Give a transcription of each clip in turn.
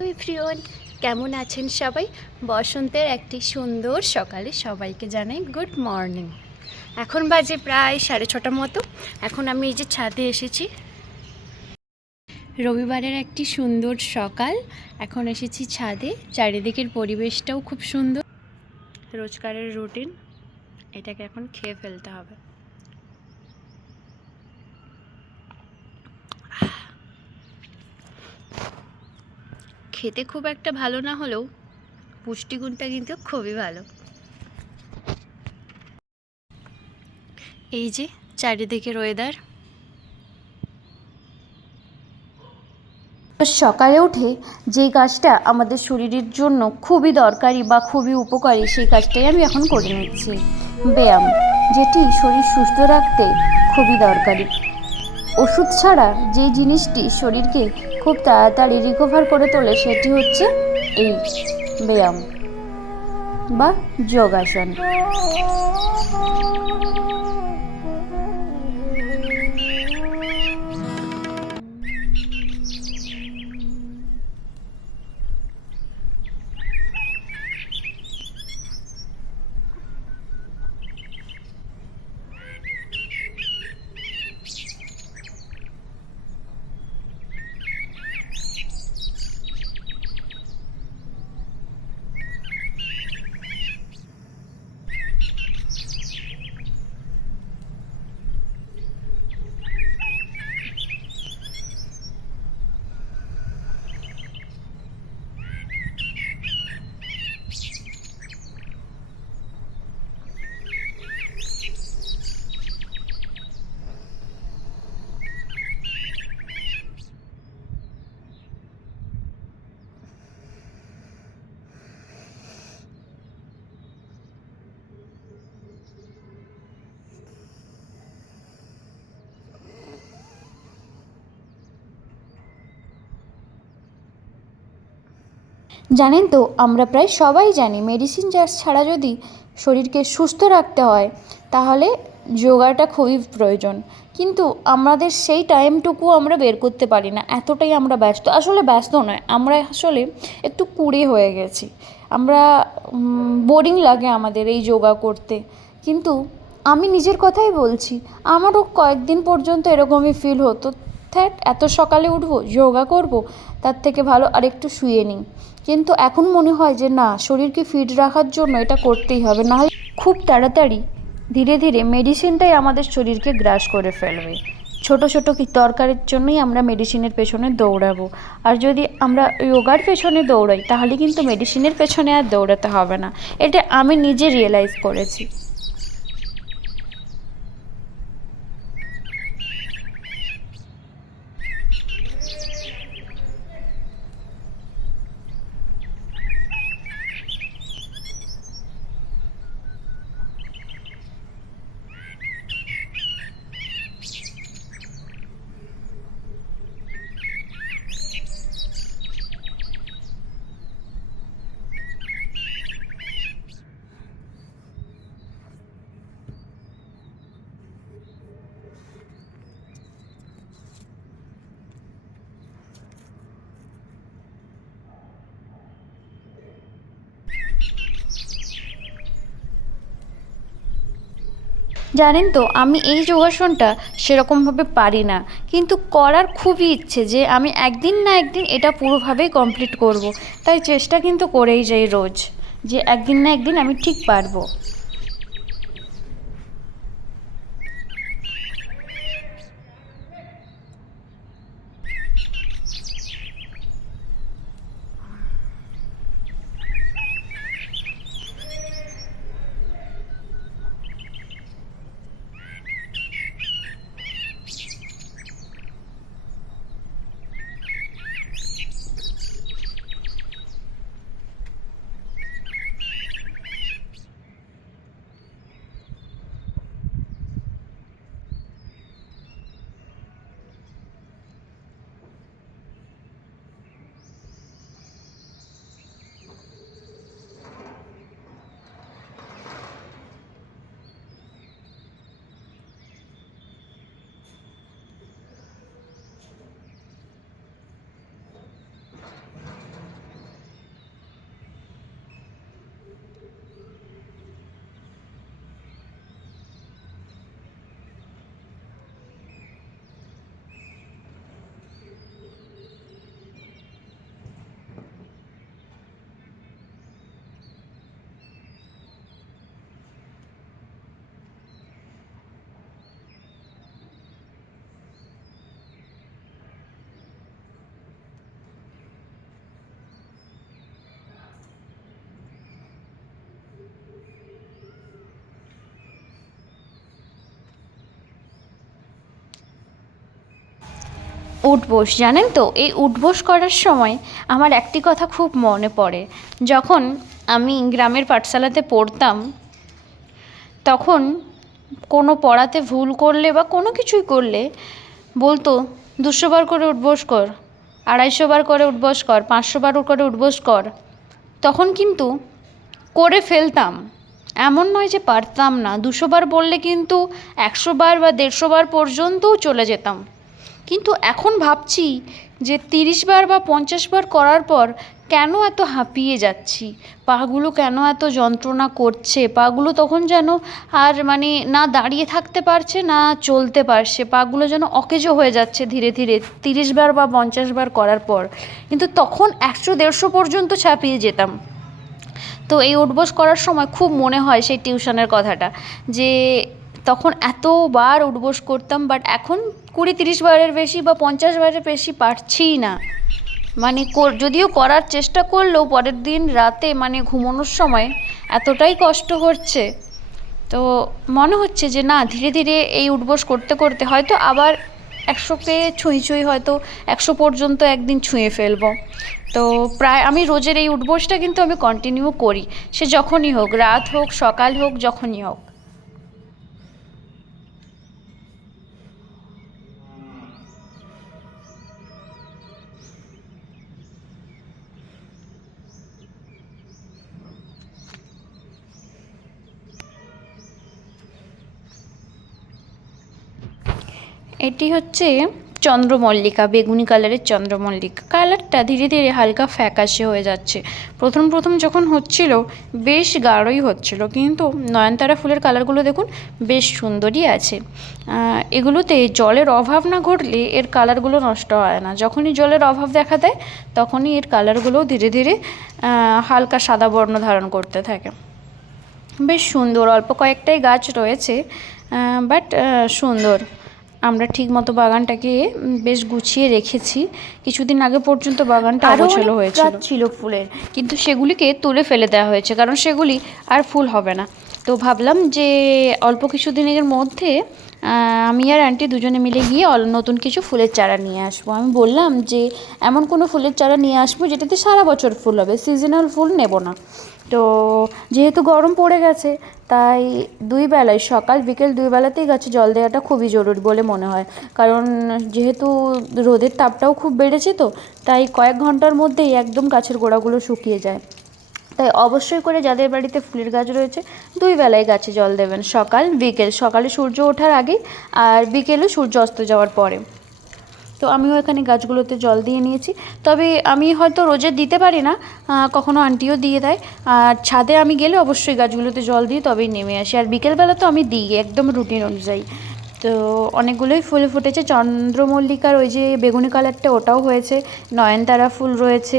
Everyone, কেমন আছেন সবাই? বসন্তের একটি সুন্দর সকালে সবাইকে জানাই গুড মর্নিং। এখন বাজে প্রায় 6:30 মতো। এখন আমি এই যে ছাদে এসেছি। রবিবারের একটি সুন্দর সকাল। এখন এসেছি ছাদে। চারিদিকের পরিবেশটাও খুব সুন্দর। রোজকারের রুটিন, এটাকে এখন খেয়ে ফেলতে হবে। খেতে খুব একটা ভালো না হলেও পুষ্টিগুণটা কিন্তু খুবই ভালো। এই যে চারিদিকের ওয়েদার। সকালে উঠে যে কাজটা আমাদের শরীরের জন্য খুবই দরকারি বা খুবই উপকারী, সেই কাজটাই আমি এখন করে নিচ্ছি, ব্যায়াম, যেটি শরীর সুস্থ রাখতে খুবই দরকারি। ওষুধ ছাড়া যে জিনিসটি শরীরকে খুব তাড়াতাড়ি রিকভার করে তোলে সেটি হচ্ছে এই ব্যায়াম বা যোগাসন। জানেন তো, আমরা প্রায় সবাই জানি মেডিসিন ছাড়া যদি শরীরকে সুস্থ রাখতে হয় তাহলে যোগাটা খুবই প্রয়োজন। কিন্তু আমাদের সেই টাইমটুকু আমরা বের করতে পারি না, এতটাই আমরা ব্যস্ত। আসলে ব্যস্ত নয়, আমরা আসলে একটু কুঁড়ে হয়ে গেছি। আমরা বোরিং লাগে আমাদের এই যোগা করতে। কিন্তু আমি নিজের কথাই বলছি, আমারও কয়েকদিন পর্যন্ত এরকমই ফিল হতো, ধ্যাট এত সকালে উঠবো, যোগা করব, তার থেকে ভালো আরেকটু শুয়ে নিই। কিন্তু এখন মনে হয় যে না, শরীরকে ফিট রাখার জন্য এটা করতেই হবে, নাহলে খুব তাড়াতাড়ি ধীরে ধীরে মেডিসিনটাই আমাদের শরীরকে গ্রাস করে ফেলবে। ছোট ছোট কি দরকারের জন্যই আমরা মেডিসিনের পেছনে দৌড়াবো। আর যদি আমরা যোগার পেছনে দৌড়াই তাহলে কিন্তু মেডিসিনের পেছনে আর দৌড়াতে হবে না। এটা আমি নিজে রিয়েলাইজ করেছি। জানেন তো, আমি এই যোগাসনটা সেরকমভাবে পারি না, কিন্তু করার খুবই ইচ্ছে যে আমি একদিন না একদিন এটা পুরোভাবেই কমপ্লিট করব। তাই চেষ্টা কিন্তু করেই যাই রোজ, যে একদিন না একদিন আমি ঠিক পারবো। উঠবোস, জানেন তো এই উঠবোস করার সময় আমার একটি কথা খুব মনে পড়ে। যখন আমি গ্রামের পাঠশালাতে পড়তাম, তখন কোনো পড়াতে ভুল করলে বা কোনো কিছুই করলে বলতো 200 বার করে উঠবোস কর, 250 বার করে উঠবোস কর, 500 বার করে উঠবোস কর। তখন কিন্তু করে ফেলতাম, এমন নয় যে পারতাম না। 200 বার বললে কিন্তু 100 বার বা 150 বার পর্যন্তও চলে যেতাম। কিন্তু এখন ভাবছি যে 30 বার বা 50 বার করার পর কেন এত হাঁপিয়ে যাচ্ছি, পাগুলো কেন এত যন্ত্রণা করছে। পাগুলো তখন যেন আর মানে না দাঁড়িয়ে থাকতে পারছে না চলতে পারছে, পাগুলো যেন অকেজো হয়ে যাচ্ছে ধীরে ধীরে 30 বার বা 50 বার করার পর। কিন্তু তখন 100-150 পর্যন্ত ছাপিয়ে যেতাম। তো এই উঠবোস করার সময় খুব মনে হয় সেই টিউশনের কথাটা, যে তখন এতবার উঠবোস করতাম, বাট এখন 20-30 বারের বেশি বা 50 বারের বেশি পারছিই না। মানে যদিও করার চেষ্টা করলেও পরের দিন রাতে মানে ঘুমানোর সময় এতটাই কষ্ট হচ্ছে। তো মনে হচ্ছে যে না, ধীরে ধীরে এই উঠবোস করতে করতে হয়তো আবার 100কে ছুঁই হয়তো 100 পর্যন্ত একদিন ছুঁয়ে ফেলবো। তো প্রায় আমি রোজের এই উঠবোসটা কিন্তু আমি কন্টিনিউ করি, সে যখনই হোক, রাত হোক সকাল হোক, যখনই হোক। এটি হচ্ছে চন্দ্রমল্লিকা, বেগুনি কালারের চন্দ্রমল্লিকা। কালারটা ধীরে ধীরে হালকা ফ্যাকাশে হয়ে যাচ্ছে। প্রথম প্রথম যখন হচ্ছিল বেশ গাঢ়ই হচ্ছিল, কিন্তু নয়নতারা ফুলের কালারগুলো দেখুন বেশ সুন্দরই আছে। এগুলোতে জলের অভাব না ঘটলে এর কালারগুলো নষ্ট হয় না। যখনই জলের অভাব দেখা দেয় তখনই এর কালারগুলো ধীরে ধীরে হালকা সাদা বর্ণ ধারণ করতে থাকে। বেশ সুন্দর, অল্প কয়েকটাই গাছ রয়েছে, বাট সুন্দর। আমরা ঠিকমতো বাগানটাকে বেশ গুছিয়ে রেখেছি। কিছুদিন আগে পর্যন্ত বাগানটা অগোছালো হয়েছিল ফুলের, কিন্তু সেগুলিকে তুলে ফেলে দেওয়া হয়েছে, কারণ সেগুলি আর ফুল হবে না। তো ভাবলাম যে অল্প কিছুদিনের মধ্যে আমি আর আন্টি দুজনে মিলে গিয়ে নতুন কিছু ফুলের চারা নিয়ে আসবো। আমি বললাম যে এমন কোনো ফুলের চারা নিয়ে আসবো যেটাতে সারা বছর ফুল হবে, সিজনাল ফুল নেব না। তো যেহেতু গরম পড়ে গেছে, তাই দুই বেলায়, সকাল বিকেল দুই বেলাতেই গাছে জল দেওয়াটা খুবই জরুরি বলে মনে হয়। কারণ যেহেতু রোদের তাপটাও খুব বেড়েছে, তো তাই কয়েক ঘন্টার মধ্যেই একদম গাছের গোড়াগুলো শুকিয়ে যায়। তাই অবশ্যই করে যাদের বাড়িতে ফুলের গাছ রয়েছে দুই বেলায় গাছে জল দেবেন, সকাল বিকেল। সকালে সূর্য ওঠার আগে আর বিকেলে সূর্য অস্ত যাওয়ার পরে। তো আমিও এখানে গাছগুলোতে জল দিয়ে নিয়েছি। তবে আমি হয়তো রোজে দিতে পারি না, কখনো আন্টিও দিয়ে দেয়। আর ছাদে আমি গেলে অবশ্যই গাছগুলোতে জল দিই, তবেই নেমে আসি। আর বিকেলবেলা তো আমি দিই একদম রুটিন অনুযায়ী। তো অনেকগুলোই ফুল ফুটেছে। চন্দ্রমল্লিকার ওই যে বেগুনি কালারটা, ওটাও হয়েছে। নয়নতারা ফুল রয়েছে,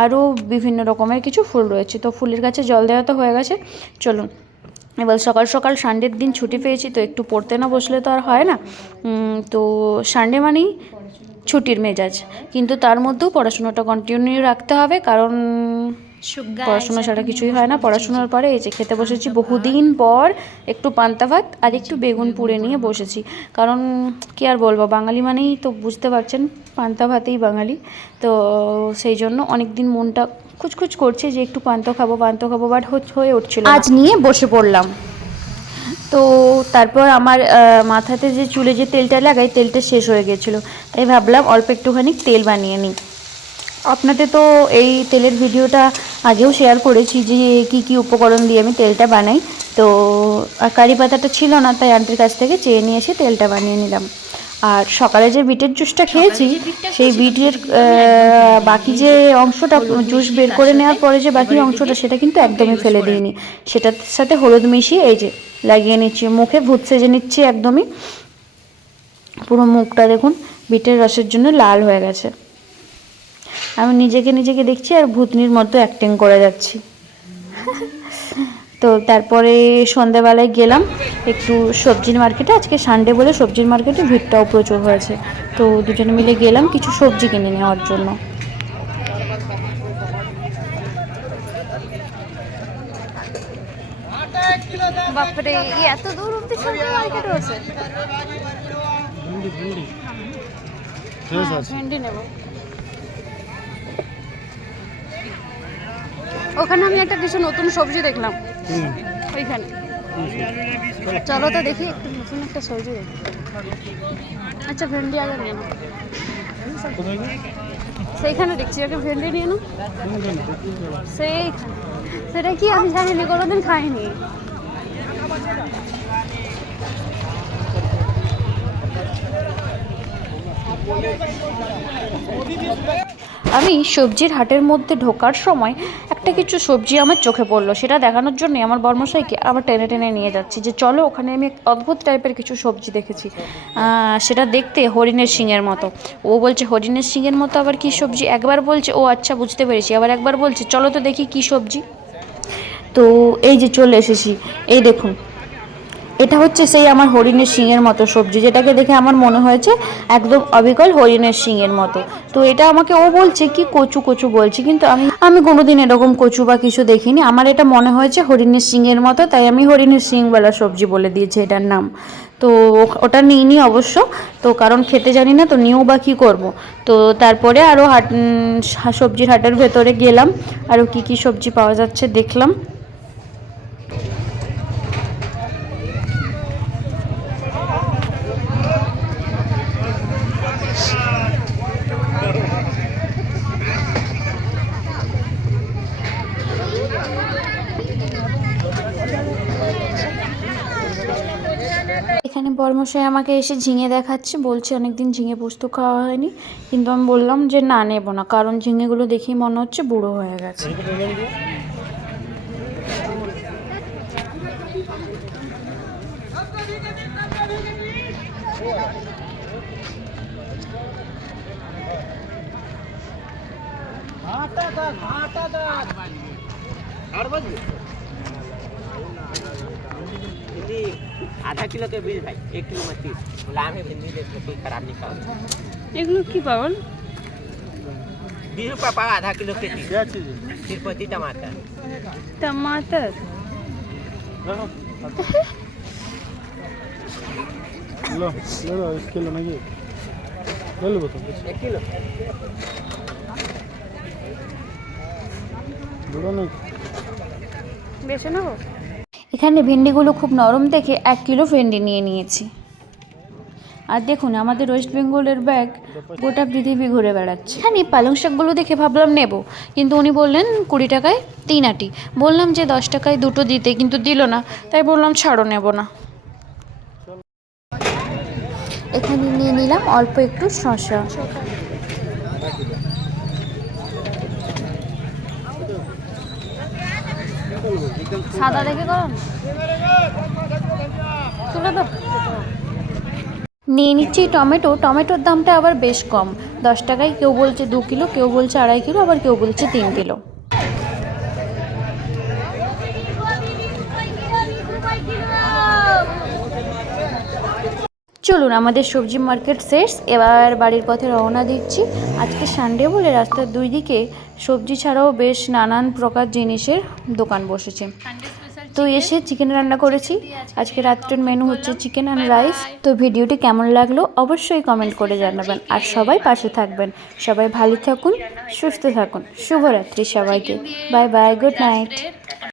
আরও বিভিন্ন রকমের কিছু ফুল রয়েছে। তো ফুলের গাছে জল দেওয়া তো হয়ে গেছে, চলুন এবার সকাল সকাল সানডের দিন ছুটি পেয়েছি, তো একটু পড়তে না বসলে তো আর হয় না। তো সানডে মানেই ছুটির মেজাজ, কিন্তু তার মধ্যেও পড়াশোনাটা কন্টিনিউ রাখতে হবে, কারণ পড়াশোনা ছাড়া কিছুই হয় না। পড়াশোনার পরে এই যে খেতে বসেছি বহুদিন পর, একটু পান্তা ভাত আর একটু বেগুন পুড়ে নিয়ে বসেছি। কারণ কি আর বলবো, বাঙালি মানেই তো বুঝতে পারছেন পান্তা ভাতেই বাঙালি। তো সেই জন্য অনেক দিন মনটা খুচখুচ করছে যে একটু পান্তা খাবো, বাট হয়ে উঠছিল না। আজ নিয়ে বসে পড়লাম। তো তারপর আমার মাথাতে যে চুলে যে তেলটা লাগাই, তেলটা শেষ হয়ে গিয়েছিলো, তাই ভাবলাম অল্প একটুখানি তেল বানিয়ে নিই। আপনাদের তো এই তেলের ভিডিওটা আগেও শেয়ার করেছি যে কি কি উপকরণ দিয়ে আমি তেলটা বানাই। তো কারি পাতাটা ছিল না, তাই আন্টির কাছ থেকে চেয়ে নিয়ে এসে তেলটা বানিয়ে নিলাম। আর সকালে যে বিটের জুসটা খেয়েছি, সেই বিটের বাকি যে অংশটা, জুস বের করে নেওয়ার পরে যে বাকি অংশটা, সেটা কিন্তু একদমই ফেলে দিইনি। সেটার সাথে হলুদ মিশিয়ে এই যে লাগিয়ে নিচ্ছি, মুখে ভূত সেজে নিচ্ছি একদমই। পুরো মুখটা দেখুন বিটের রসের জন্য লাল হয়ে গেছে। আমি নিজেকে দেখছি আর ভূতনির মতো অ্যাক্টিং করে যাচ্ছি। তো তারপরে সন্ধ্যাবেলায় গেলাম একটু সবজির মার্কেটে। আজকে সানডে বলে সবজির মার্কেটে ভিড়টাও প্রচুর হয়েছে। তো দুজনে মিলে গেলাম কিছু সবজি কিনে নেওয়ার জন্য। বাপরে, এত দূর অবধি সবজি মার্কেট হয়েছে। ভেন্ডি নেব। ওখানে আমি একটা কিছু নতুন সবজি দেখলাম ওইখানে, চলো তো দেখি একটু নতুন একটা সবজি দেখি। আচ্ছা ভেন্ডি আগে নিয়ে নাও, সেইখানে দেখছি ওকে ভেন্ডি নিয়ে নাও। সেইখানে, সেটা কি আমি জানিনি, কোনোদিন খাইনি। আমি সবজির হাটের মধ্যে ঢোকার সময় একটা কিছু সবজি আমার চোখে পড়লো, সেটা দেখানোর জন্য আমার বর্মশাইকে আবার টেনে টেনে নিয়ে যাচ্ছি যে চলো ওখানে আমি অদ্ভুত টাইপের কিছু সবজি দেখেছি, সেটা দেখতে হরিণের শিঙের মতো। ও বলছে হরিণের শিঙের মতো আবার কী সবজি, একবার বলছে ও আচ্ছা বুঝতে পেরেছি, আবার একবার বলছে চলো তো দেখি কী সবজি। তো এই যে চলে এসেছি, এই দেখুন এটা হচ্ছে সেই আমার হরিণের শিঙের মতো সবজি, যেটাকে দেখে আমার মনে হয়েছে একদম অবিকল হরিণের শিঙের মতো। তো এটা আমাকে ও বলছে কি কচু কচু বলছি, কিন্তু আমি কোনোদিন এরকম কচু বা কিছু দেখিনি, আমার এটা মনে হয়েছে হরিণের শিঙের মতো, তাই আমি হরিণের শিংওয়ালা সবজি বলে দিয়েছি এটার নাম। তো ওটা নিইনি অবশ্য, তো কারণ খেতে জানি না, তো নিয়েও বা কী করবো। তো তারপরে আরও সবজির হাটের ভেতরে গেলাম, আরও কি কি সবজি পাওয়া যাচ্ছে দেখলাম। এখানে বর্মশাই আমাকে এসে ঝিঙে দেখাচ্ছে, বলছে অনেকদিন ঝিঙে পোস্ত খাওয়া হয়নি, কিন্তু আমি বললাম যে না নেব না, কারণ ঝিঙেগুলো দেখেই মনে হচ্ছে বুড়ো হয়ে গেছে। आधा किलो के बीज भाई 1 किलो मछली बोला हमें भिंडी दे कोई खराब नहीं खाओ। এগুলো কি পাগল? 20 रुपया पाव आधा किलो के क्या चीज तिरुपति टमाटर टमाटर लो ले लो 1 किलो नहीं ले लो तो 1 किलो बड़ा नहीं বেছে নেবো। এখানে ভেন্ডিগুলো খুব নরম দেখে 1 কিলো ভেন্ডি নিয়ে নিয়েছি। আর দেখুন আমাদের ওয়েস্ট বেঙ্গলের ব্যাগ গোটা পৃথিবী ঘুরে বেড়াচ্ছে। এখানে পালং শাকগুলো দেখে ভাবলাম নেব, কিন্তু উনি বললেন 20 টাকায় 3 আটি, বললাম যে 10 টাকায় দুটো দিতে, কিন্তু দিল না, তাই বললাম ছাড়ো নেব না। এখানে নিয়ে নিলাম অল্প একটু শসা। সাদা দেখে করুন, তুলে দাও। নিয়ে নিচ্ছি টমেটোর দামটা আবার বেশ কম, 10 টাকায় কেউ বলছে 2 কিলো, কেউ বলছে 2.5 কিলো, আবার কেউ বলছে 3 কিলো। চলুন আমাদের সবজি মার্কেট শেষ, এবার বাড়ির পথে রওনা দিচ্ছি। আজকে সানডে বলে রাস্তার দুই দিকে সবজি ছাড়াও বেশ নানান প্রকার জিনিসের দোকান বসেছে। তো এসে চিকেন রান্না করেছি, আজকে রাত্রের মেনু হচ্ছে চিকেন অ্যান্ড রাইস। তো ভিডিওটি কেমন লাগলো অবশ্যই কমেন্ট করে জানাবেন, আর সবাই পাশে থাকবেন। সবাই ভালো থাকুন, সুস্থ থাকুন, শুভরাত্রি সবাইকে, বাই বাই, গুড নাইট।